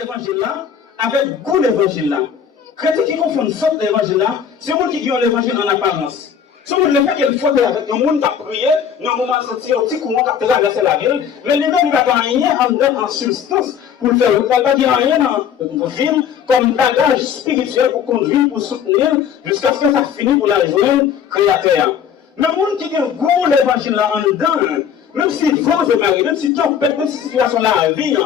l'évangile là avec goût l'évangile là. Chrétiens qui confondent ça l'évangile là, c'est moi qui ont l'évangile en apparence. Si vous le faites qu'il faut avec un monde qui a prié, un moment sorti au petit courant qui a traversé la ville, mais lui-même il va pas rien en substance pour le faire. Il ne va pas dire rien dans la ville comme bagage spirituel pour conduire, pour soutenir, jusqu'à ce que ça finisse pour la joindre créateur. Mais le monde qui a un goût l'évangile là en dedans, même si vent se marie, même si tempête, même si situation là à vie,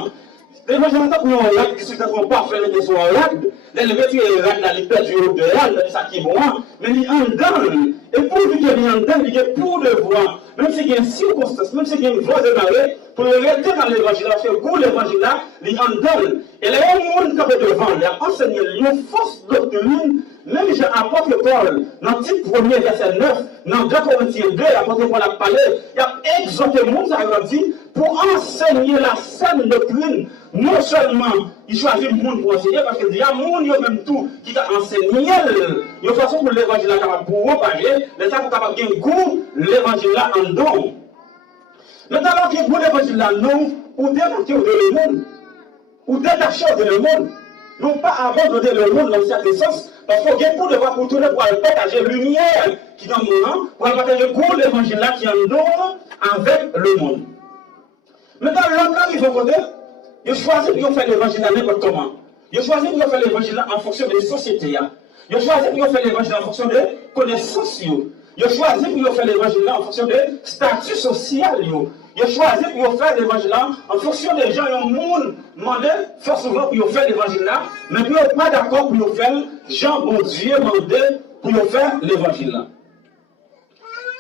l'évangile là pour un lac qui se trouve pas faire des soins lac, les vêtements là les perdu au dehors, ça qui est bon, mais il en dedans. Et pour lui qui est en dedans, il y a pour devoir, même s'il y a une circonstance, même s'il y a une voie de marée, pour le rester dans l'évangile, parce que pour l'évangile là, il en donne. Et là, il y a un monde qui est devant, il a enseigné une force doctrine, même j'ai apporté Paul, dans le titre 1er, verset 9, dans 2 Corinthiens 2, apporté Paul a parlé, il a exhorté le monde, ça a dit, pour enseigner la saine doctrine. Non seulement il choisit le monde pour enseigner, parce qu'il y a un monde même tout qui a enseigné. Il y a une façon pour l'évangile là capable pour propager, les gens capable de goût l'évangile là en don. Maintenant, qui est goût l'évangile là, nous, ou démarquer de le monde, ou détacher de le monde, non pas abandonner le monde dans certains sens, parce qu'on a pour devoir pour tourner pour aller partager la lumière qui est dans le monde, pour aller partager le goût l'évangile là qui est en don avec le monde. Maintenant, l'homme là qui va voter, il choisit pour faire l'évangile n'importe comment. Il choisit pour faire l'évangile en fonction des sociétés. Il choisit pour faire l'évangile en fonction des connaissances. Il choisit pour faire l'évangile en fonction des statuts sociaux. Il choisit pour faire l'évangile en fonction des gens. Le monde demande fort souvent pour faire l'évangile là, mais puis ils pas d'accord pour faire Jean bon Dieu demandé pour faire l'évangile là.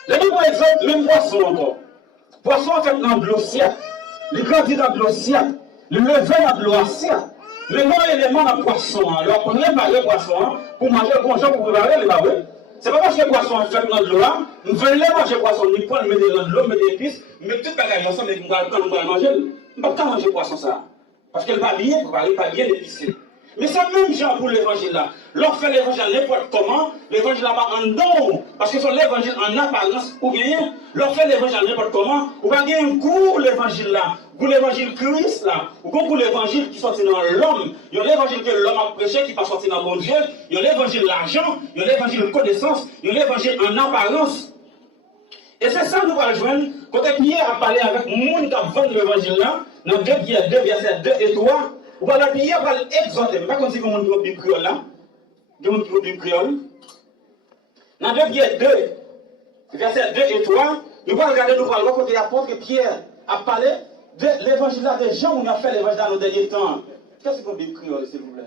Le même exemple, même poisson encore. Poisson en fait dans l'eau ciel. Il grandit dans l'eau ciel. Le levain dans l'eau ciel. Le non élément dans le poisson. Alors, on prépare le poisson pour manger le conjoint pour préparer le barouet. Ce n'est pas parce que le poisson est fait dans l'eau là, nous venons manger le poisson, nous prenons, mettre dans l'eau, mettre des épices, mettre tout le bagage ensemble et nous allons manger. Nous ne pouvons pas manger le poisson ça. Parce qu'elle va bien préparer, pas bien épicé. Mais c'est même genre pour l'évangile là. L'on fait l'évangile n'importe comment, l'évangile là pas en don, parce que c'est l'évangile en apparence ou bien, l'on fait l'évangile n'importe comment, ou va gagner un goût l'évangile là, pour l'évangile Christ là, ou pour l'évangile qui sortit dans l'homme. Il y a l'évangile que l'homme a prêché qui pas sorti dans mon Dieu, il y a l'évangile l'argent, il y a l'évangile connaissance, il y a l'évangile en apparence. Et c'est ça que nous allons joindre, quand Pierre a parlé avec le monde qui a vendu l'évangile là, dans 2 Pierre 2, verset 2 et 3, ou va la Pierre va l'exhorter, pas comme si vous avez une créole là, vous avez une créole. Dans 2 Pierre 2, verset 2 et 3, nous allons regarder, nous allons voir quand l'apôtre Pierre a parlé de l'évangile là, des gens où on a fait l'évangile dans nos derniers temps. Qu'est-ce que vous avez une créole, s'il vous plaît?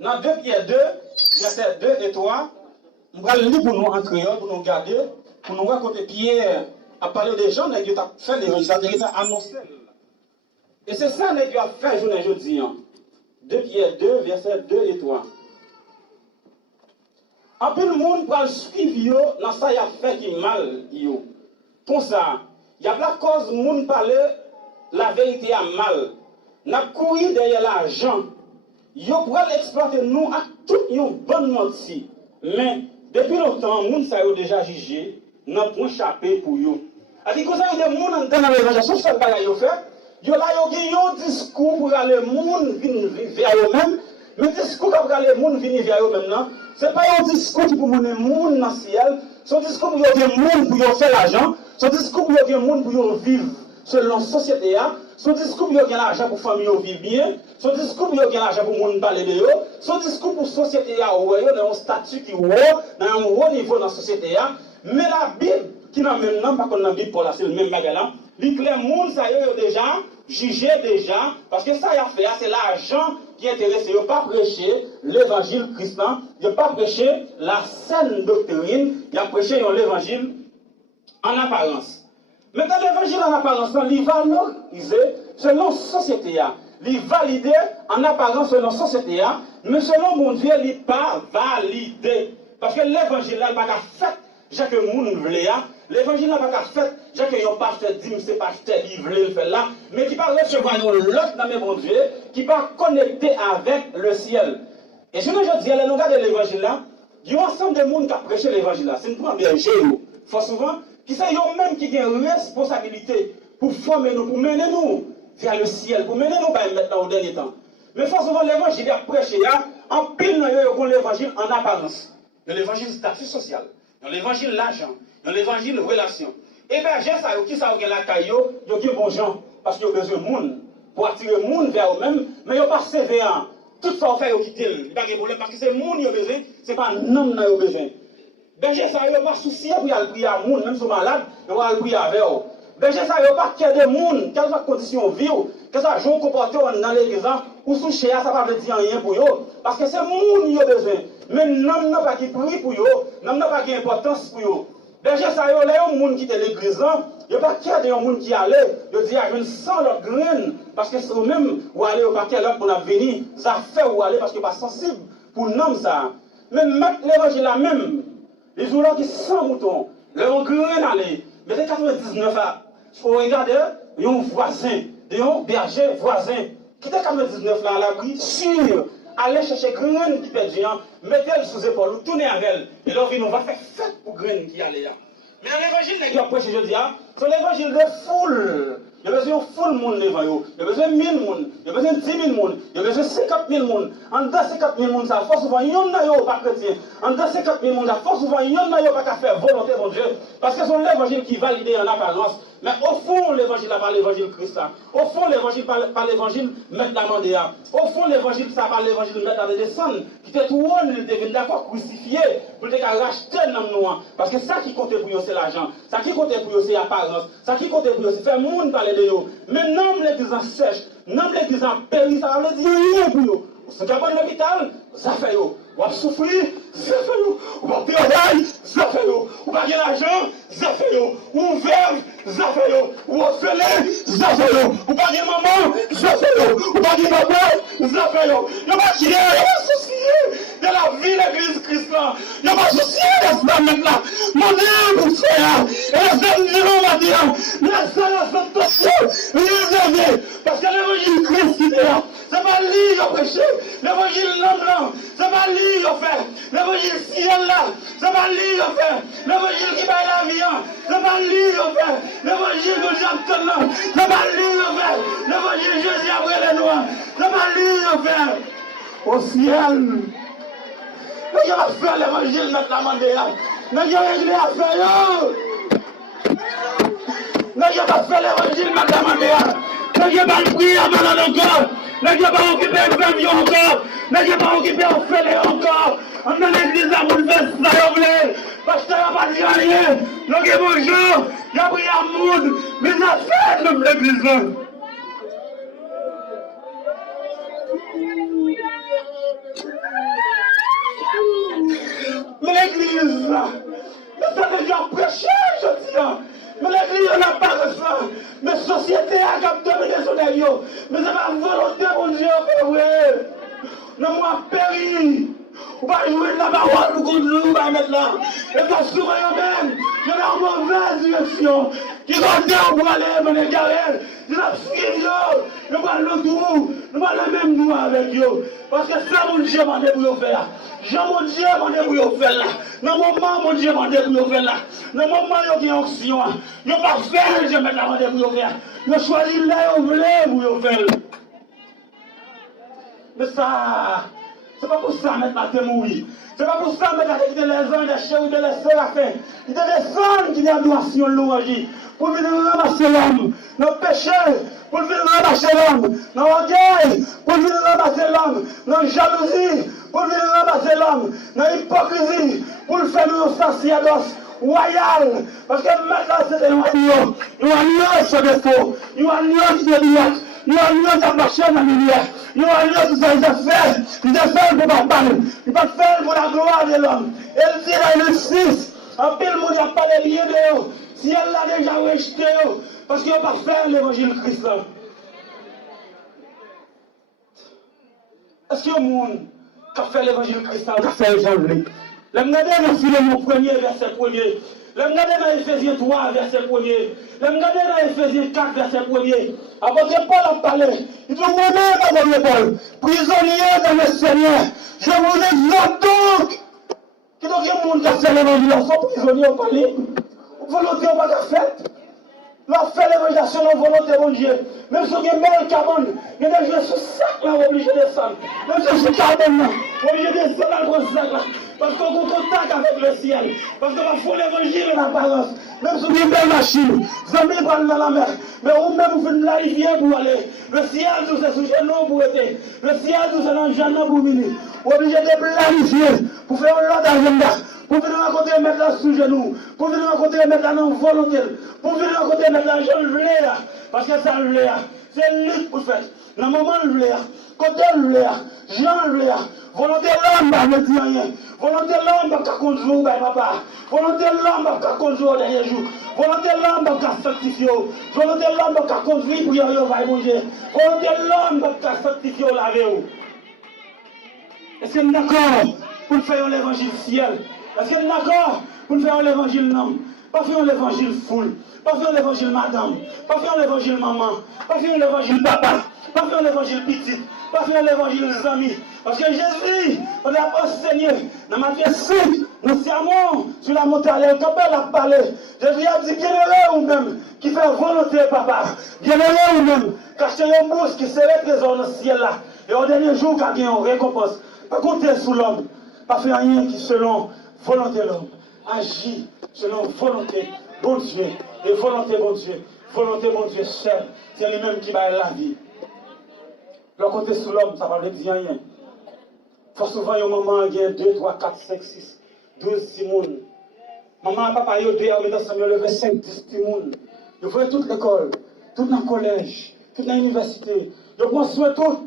Dans 2 Pierre 2, verset 2 et 3, nous allons lire pour nous en créole, pour nous regarder, pour nous voir quand Pierre a parlé des gens qui ont fait l'évangile, qui ont annoncé. Et c'est ça que Dieu a fait aujourd'hui. 2 Pierre 2, verset 2 et 3. En peu le monde va suivre dans ça, il a fait qui mal. Pour ça, il y a la cause du monde parler la vérité à mal. N'a couru derrière l'argent. Il pourrait l'exploiter nous à tout une bonne menti. Mais depuis longtemps, le monde a déjà jugé, n'a pas échappé pour eux. C'est-à-dire que ça, il y a des gens dans l'évangile, ça ne fait. Yo là, yo gen un discours pour aller le monde venir vers eux-mêmes, mais le discours pour aller le monde venir vers eux-mêmes, ce n'est pas un discours pour mener le monde dans le ciel, c'est un discours pour le monde pour faire l'argent, c'est un discours pour le monde pour vivre selon la société, c'est un discours pour l'argent pour la famille vivre bien, c'est un discours pour l'argent pour le monde parler de eux, c'est un discours pour la société, dans un statut qui est haut, dans un haut niveau dans la société, mais la Bible, qui n'a même pas qu'on a la Bible pour c'est le même bagage, les clés monde, ça y est déjà, jugé déjà, parce que ça y a fait, c'est l'argent qui intéresse, il n'a pas prêché l'évangile chrétien, il n'a pas prêché la saine doctrine, il a prêché l'évangile en apparence. Maintenant, l'évangile en apparence, il est valorisé selon la société, il est validé en apparence selon la société, mais selon mon Dieu, il n'est pas validé. Parce que l'évangile là, il n'est pas fait, j'ai que le monde voulait. L'évangile n'a pas fait, j'ai que un pasteur dit, c'est pasteur, il voulait le faire là, mais qui va recevoir l'autre dans mes bon Dieu, qui va connecter avec le ciel. Et je me dis, à l'égard de l'évangile là, il y a un ensemble de monde qui a prêché l'évangile là. C'est une première géo. Faut souvent, qui c'est eux-mêmes qui ont une responsabilité pour former nous, pour mener nous vers le ciel pour mener nous maintenant au dernier temps. Mais faut souvent l'évangile à prêcher, en pile dans l'évangile en apparence. Dans l'évangile statut social, dans l'évangile l'argent, dans l'évangile relation. Et bien, j'ai ça, qui ça a la caillou, il y a des bons gens, parce qu'il y a besoin de monde, pour attirer le monde vers eux-mêmes, mais il n'y a pas sévère. Tout ça, on fait, il quitter, il n'y a pas de problème, parce que c'est le monde qui a besoin, ce n'est pas un homme qui a besoin. Berger, ça, il n'y a pas de souci pour aller prier à monde, même si on est malade, il va aller prier avec eux. Berger, ça, il n'y a pas de monde, quelles sont les conditions de vie, que ça, je comporte dans l'église, ou sous chez ça ne veut dire rien pour eux, parce que c'est le monde qui a besoin. Mais l'homme n'a pas qui prie pour eux, l'homme n'a pas qui importance pour eux. Berger, ça, il y a des gens qui quittent l'église, il n'y a pas qu'il y a des gens qui allaient, ils disent, je ne sens leur graine, parce que c'est eux-mêmes qui allaient au paquet là pour venir, ça fait où aller, parce qu'ils ne sont pas sensibles pour l'homme, ça. Mais mettre l'évangile là même, les jours là qui sont moutons, leur graine aller. Mais c'est 99 là, il faut regarder, il y a un voisin, il y a un berger voisin, qui était 99 là à l'abri, sûr, aller chercher graine qui perd géant, mettez-le sous épaule, tournez avec elle, et là, on va faire fête pour graine qui allait là. Mais l'évangile n'est pas prêché, je dis, c'est l'évangile de foule. Il y a besoin de foule monde devant vous. Il y a besoin de 1000 personnes. Il y a besoin de 10 000 personnes. Il y a besoin de 50 000 personnes. En dedans 50 000 personnes, ça force souvent, il y en a pas chrétien. En dedans 50 000 personnes, ça force souvent, il y en a pas faire volonté de Dieu. Parce que c'est l'évangile qui valide en apparence. Mais au fond, l'évangile n'a pas l'évangile Christ. Au fond, l'évangile pas l'évangile mettre la mandéa. Au fond, l'évangile ça pas l'évangile mettre la descendre. Qui était tout le monde, il devait d'accord crucifié pour te racheter l'homme noir. Parce que ça qui compte pour eux, c'est l'argent. Ça qui compte pour eux, c'est l'apparence. Ça qui compte pour eux, c'est faire monde parler de eux. Mais non, l'église en sèche, non, l'église en péri, ça veut dire rien pour eux. Si vous avez l'hôpital, ça fait eux. Vous avez souffrir, ça fait eux. Vous avez travail, ça fait eux. Vous avez l'argent, ça fait eux. Vous verve, ça fait eux. Vous orphelin, ça fait eux. Vous avez maman, ça fait eux. Vous avez papa, ça fait eux. Il n'y a pas de souci de la vie de l'église Christ là. Il n'y a pas de souci de ça maintenant. Mon Dieu, vous frère, et la femme du nom va dire, la tentation, réservée. Parce que l'évangile Christ qui est là, c'est pas lui qui a prêché. L'évangile l'homme là, c'est pas lui qui a fait. L'évangile ciel là, c'est pas lui qui a fait. L'évangile qui paye la vie, c'est pas lui qui a fait. L'évangile que j'entends là, c'est pas lui qui a fait. L'évangile Jésus après les noirs, c'est pas lui qui a fait. Au ciel. Mais il va faire l'évangile maintenant, mais il va régler l'affaire. Mais il va faire l'évangile maintenant, mais il va prier à malade encore. Mais il va pas occuper le famille encore. Mais il va pas occuper le fêlé encore. On a l'église à vous faire ça, vous voulez. Parce que ça va pas dire rien. Donc bonjour, il a prié à monde, mais ça fait même l'église là. Mais l'église, mais ça déjà prêché, je dis. Mais l'église n'a pas de ça. Mais la société a capté les soldats. Mais ça va volonté, mon Dieu, oui. Non, moi, péri. On va jouer de la parole pour nous, on va mettre là. Et ça souvent même, il y a une mauvaise direction. Qui va dire pour aller dans les galères. Ils ont suivi, nous allons le trou, nous allons le même nous avec eux. Parce que ça, mon Dieu m'a dit pour faire. Jean, mon Dieu m'a dit pour faire là. Dans le moment, mon Dieu m'a dit pour faire là. Dans le moment, il y a une action. Il n'y a pas faire, je mets la main pour faire. Il choisi là, il voulait pour faire. Mais ça. C'est pas pour ça maintenant que mourir. C'est pas pour ça maintenant que les anges, les chèvres, les séraphins, ils descendent qui ont adoration louange. Pour venir ramasser l'homme dans le péché, pour venir ramasser l'homme dans l'orgueil, pour venir ramasser l'homme dans la jalousie, pour venir ramasser l'homme dans l'hypocrisie, pour le faire nous sacerdoce royal. Parce que maintenant c'est un agneau. Un agneau sur des faux. Un agneau qui est droite. Un agneau qui a marché dans la lumière. Un agneau qui s'est fait. Il est fait pour la balle. Il va faire pour la gloire de l'homme. Elle dit dans le 6. En pile, il n'y a pas de lien de eux. Si elle l'a déjà rejeté, parce qu'il n'a pas fait l'évangile Christ. Est-ce qu'il y a un monde qui a fait l'évangile Christ, qui a fait l'évangile? Le regardez dans Philémon 1er, verset 1er. Le regardez dans Éphésiens 3, verset 1er. Le regardez dans Éphésiens 4, verset 1er. Apôtre Paul a parlé. Il dit, moi-même, mon Paul, prisonnier dans le Seigneur, je vous exhorte donc. Donc, il y a un monde qui a fait l'évangile, ils sont prisonniers au palais. Volonté, on va la fête. Leur fait l'évangile selon volonté, mon Dieu. Même si vous avez mal carbone, il y a des gens sous sac là, obligé de descendre. Même si vous avez carbone là, obligé de descendre dans le gros sac là. Parce qu'on a contact avec le ciel. Parce qu'on va faire l'évangile en apparence. Même si vous avez une belle machine, vous avez prendre dans la mer. Mais vous-même, vous faites la rivière pour aller. Le ciel, tout c'est sous genou pour être. Le ciel, tout c'est dans le genou pour venir. Vous êtes obligé de planifier pour faire l'autre agenda. Pour venir raconter mettre là sous genou. Pour venir raconter mettre là dans volonté. Pour venir raconter mettre là, je le là. Parce que ça le là. C'est lui pour faire. Dans le moment le là. Côté le là. Jean le là. Volonté l'homme ne dit rien. Volonté l'homme qui conduire papa. Volonté l'homme qui conduire au dernier jour. Volonté l'homme qui sanctifier. Volonté l'homme qui conduire pour y aller manger. Volonté l'homme qui sanctifier au laver. Est-ce que nous sommes d'accord pour faire l'évangile ciel? Est-ce que nous sommes d'accord pour faire l'évangile non? Pas faire l'évangile foule. Pas faire l'évangile madame. Pas faire l'évangile maman. Pas faire l'évangile papa. Pas faire l'évangile petit. Pas faire l'évangile des amis. Parce que Jésus, on n'a pas enseigné. Dans Matthieu 5, nous sermons sur la montagne, le campé a parlé. Jésus a dit, bienheureux ou même, qui fait volonté, papa. Bienheureux ou même, qui achète une bourse qui serait trésor dans le ciel là. Et au dernier jour, qui a gagné une récompense. Pas compter sur l'homme. Pas faire rien qui, selon volonté de l'homme, agit selon volonté, bon Dieu. Et volonté, bon Dieu. Volonté, bon Dieu, seul. C'est lui-même qui va la vie. Le côté sous l'homme, ça ne veut dire rien. Faut souvent, il y a un moment, il y a 2, 3, 4, 5, 6, 12 personnes. Maman et papa, il y a 2 heures, il y a levé 5, 10 personnes. Il faut toute l'école, tout dans le collège, toute l'université. Il faut soin tout.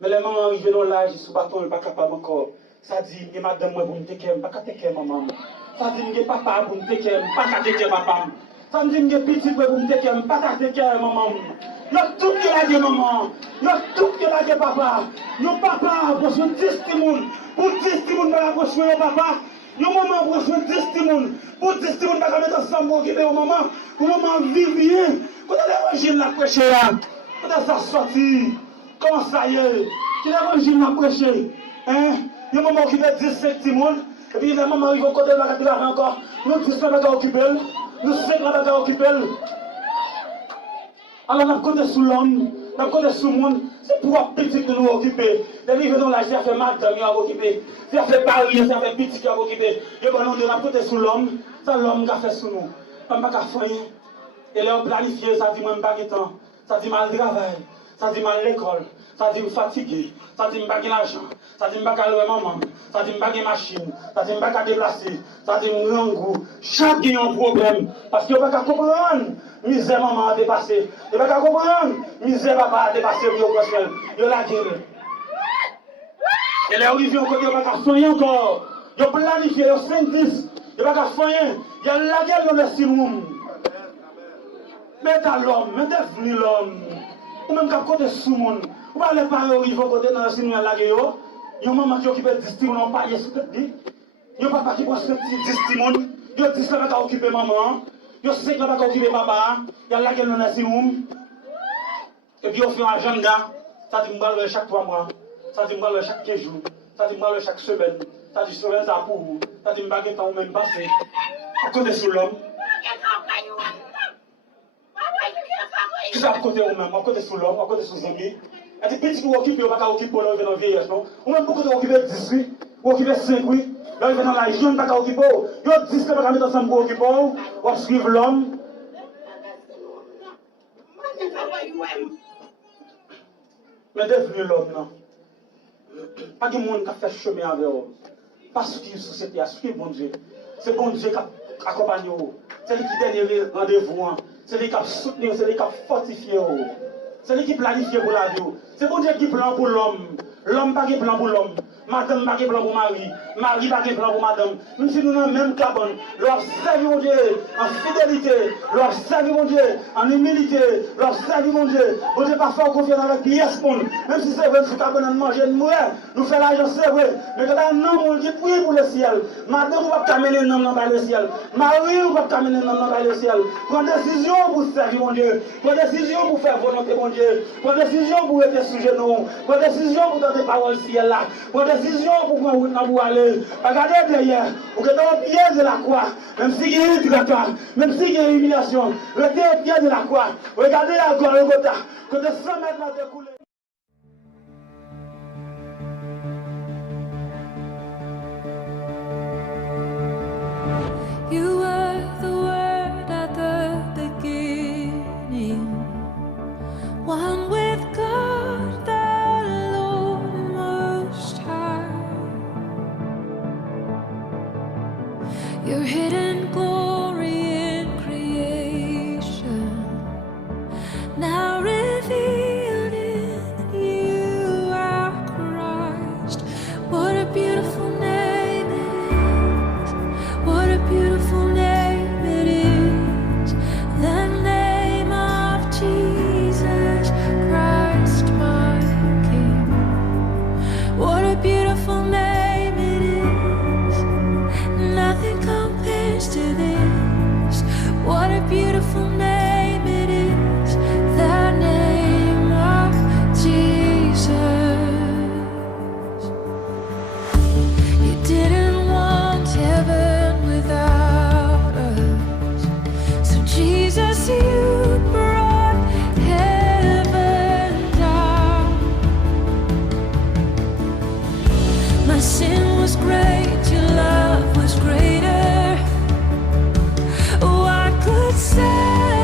Mais les mamans arrivent dans l'âge, ils sont bâtons, ils ne sont pas capables encore. Ça dit, il y a madame, pour me téquer, je ne peux pas téquer maman. Ça dit, il y a papa, pour me téquer, je ne peux pas téquer papa. Ça dit, il y a petit, pour me téquer, je ne peux pas téquer maman. Il y a tout qui a dit maman, il y a tout qui a dit papa. Yon papa pour soigner 10 personnes, pour 10 personnes pour soigner papa. Yon maman pour soigner 10 personnes, pour 10 personnes pour mettre ensemble pour occuper au maman, pour maman vivre bien. Quand l'évangile l'a prêché là, quand ça sorti, comment ça y est, qui l'évangile l'a prêché, hein? Yon maman occupé 17 personnes, et puis la maman arrive au côté de la capitale encore, nous 10 personnes qui occupent, nous 5 qui occupent. Alors, nous comptons sur l'homme, nous comptons sur le monde, c'est pour petit que nous occuper. Les livres dans l'âge, ça fait madame qui a occupé, ça fait Paris, ça fait petit qui a occupé. Et bon, nous comptons sur l'homme, c'est l'homme qui a fait sur nous. On ne peut pas faire rien. Et là, on planifie, ça dit, moi, je n'ai pas de temps, ça dit, mal travail, ça dit, mal l'école, ça dit, fatigué, ça dit, je n'ai pas l'argent, ça dit, je n'ai pas louer maman, ça dit, je n'ai pas de machine, ça dit, je n'ai pas déplacer, ça dit, je n'ai goût. Chacun a un problème, parce qu'il n'y a pas qu'à comprendre. Misère maman a dépassé. Il ne va pas comprendre. Misère papa a dépassé. Il y a la gueule. Et les origines au côté, il n'y a pas qu'à soigner encore. Il y a planifié, il y a 5-10. Il n'y a pas qu'à soigner. Il y a la gueule dans le siroum. Mais à l'homme, mais devenu l'homme. Ou même qu'à côté sous le monde. Ou pas les parents arrivent au côté dans le siroum, il y a la gueule. Il y a un maman qui occupe 10 timons, on paye sous tête. Il y a un papa qui prend 10 timons. Il y a 10 qui va occuper maman. Il y a 5 qui va occuper papa. Il y a la gueule dans le siroum. Et puis on fait un agenda. Ça dit que je chaque 3 mois. Ça dit que je chaque 15 jours. Ça dit que je chaque semaine. Ça dit semaine ça pour vous. Ça dit que je temps même passé. À côté sur l'homme. Tout ça à côté ou même, à côté sur l'homme, à côté sur les amis. Et puis petit qui occupe, on va pas occuper pour l'homme dans le vieillage, non? Ou même beaucoup de occuper 18, ou occuper 5, oui. Là, il va dans la jeune, pas occuper. Il y a 10 qui vont mettre ensemble pour occuper, ou suivre l'homme. Mais devenu l'homme, non. Pas de monde qui a fait chemin avec eux. Pas ce qui est société, c'est bon Dieu. C'est bon Dieu qui accompagne vous. C'est lui qui donne les rendez-vous. C'est lui qui a soutenu, c'est lui qui a fortifié. C'est lui qui planifie pour la vie. C'est bon Dieu qui plan pour l'homme. L'homme pas qui plan pour l'homme. Madame pas qui plan pour Marie. Marie pas qui plan pour madame. Même si nous sommes dans la même cabane, leur servir mon Dieu en fidélité, leur servir mon Dieu en humilité, leur servir mon Dieu. Bon Dieu parfois confiant avec pièce pour nous. Même si c'est vrai que nous avons manger de mourir, nous faisons l'argent, c'est vrai. Mais quand on a mon Dieu, priez pour le ciel. Madame, on va camener un homme dans le ciel. Marie, on va camener un homme dans le ciel. Prends décision pour servir mon Dieu. Prends décision pour faire volonté mon Dieu. Prends décision pour être sous genoux. Prends décision pour porter parole ciel là. Prends décision pour prendre route pour aller. Regardez derrière. Vous êtes au pied de la croix. Même si il y a une tractoire, même si il y a une humiliation, restez au pied de la croix. Regardez la croix, le côté. Côté 100 mètres va découler. You were the Word at the beginning, one with God the Lord Most High. Your hidden glory in creation, now revealed in you are Christ. What a beautiful name it is. What a beautiful name it is. The name of Jesus Christ, my King. What a beautiful name it is. Nothing compares to this. What a beautiful name it is. The name of Jesus. You didn't want heaven without us. So Jesus, you brought heaven down. My sin was great, your love was greater. Oh, I could say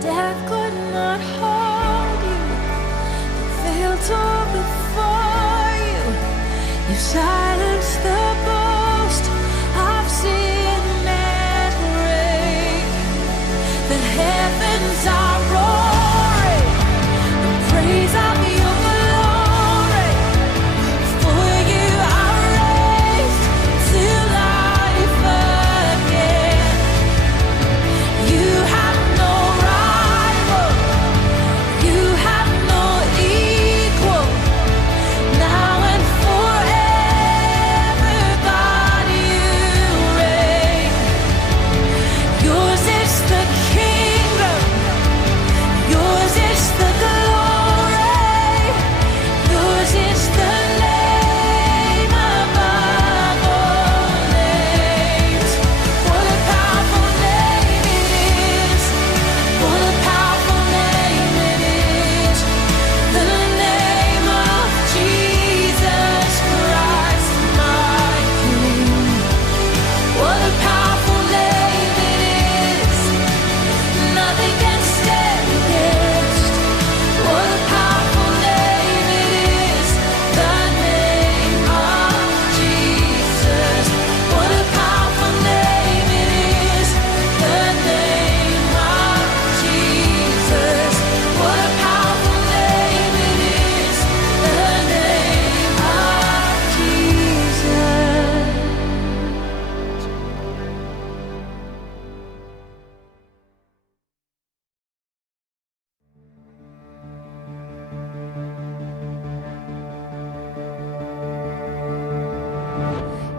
Death could not hold you. The veil tore before you. You silenced the boast of sin and grave. The heavens are roaring in praise of your glory. For you are raised to life again. You have no rival. You have no equal. Now and forever, God, you reign. Yours is the kingdom. Yours is the glory. Yours is the name above all names. What a powerful name it is. What a powerful name it is. The name of Jesus Christ, my King. What a powerful name it is. Nothing can stand against. What a powerful name it is. The name of Jesus. What a powerful name it is. The name of Jesus. What a powerful name it is. The name of Jesus.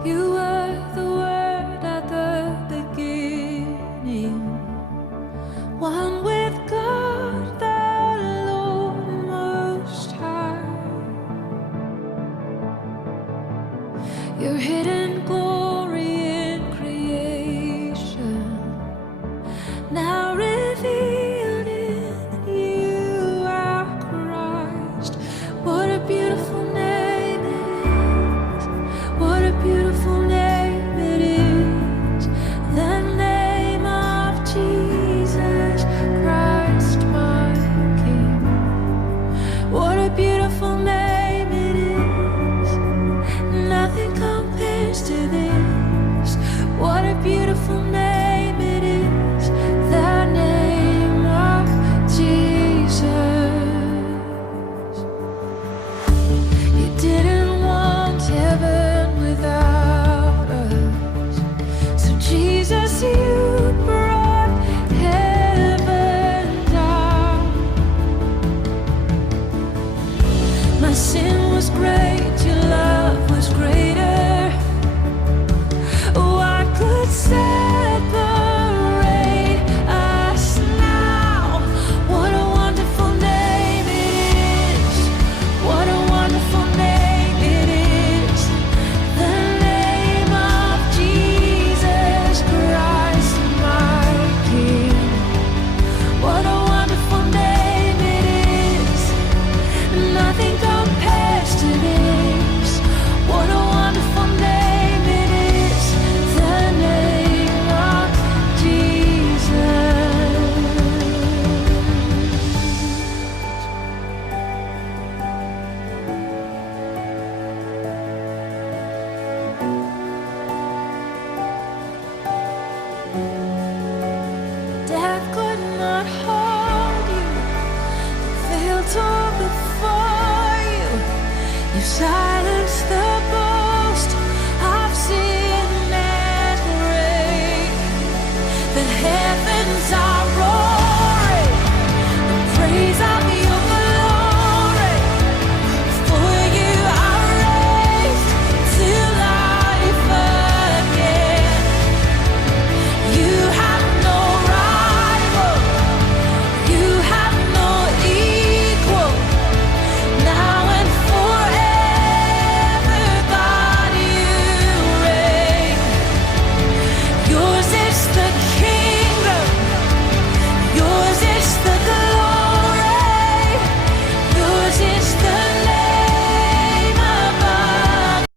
You were the Word at the beginning, one with God, the Lord Most High. Your hidden glory in creation now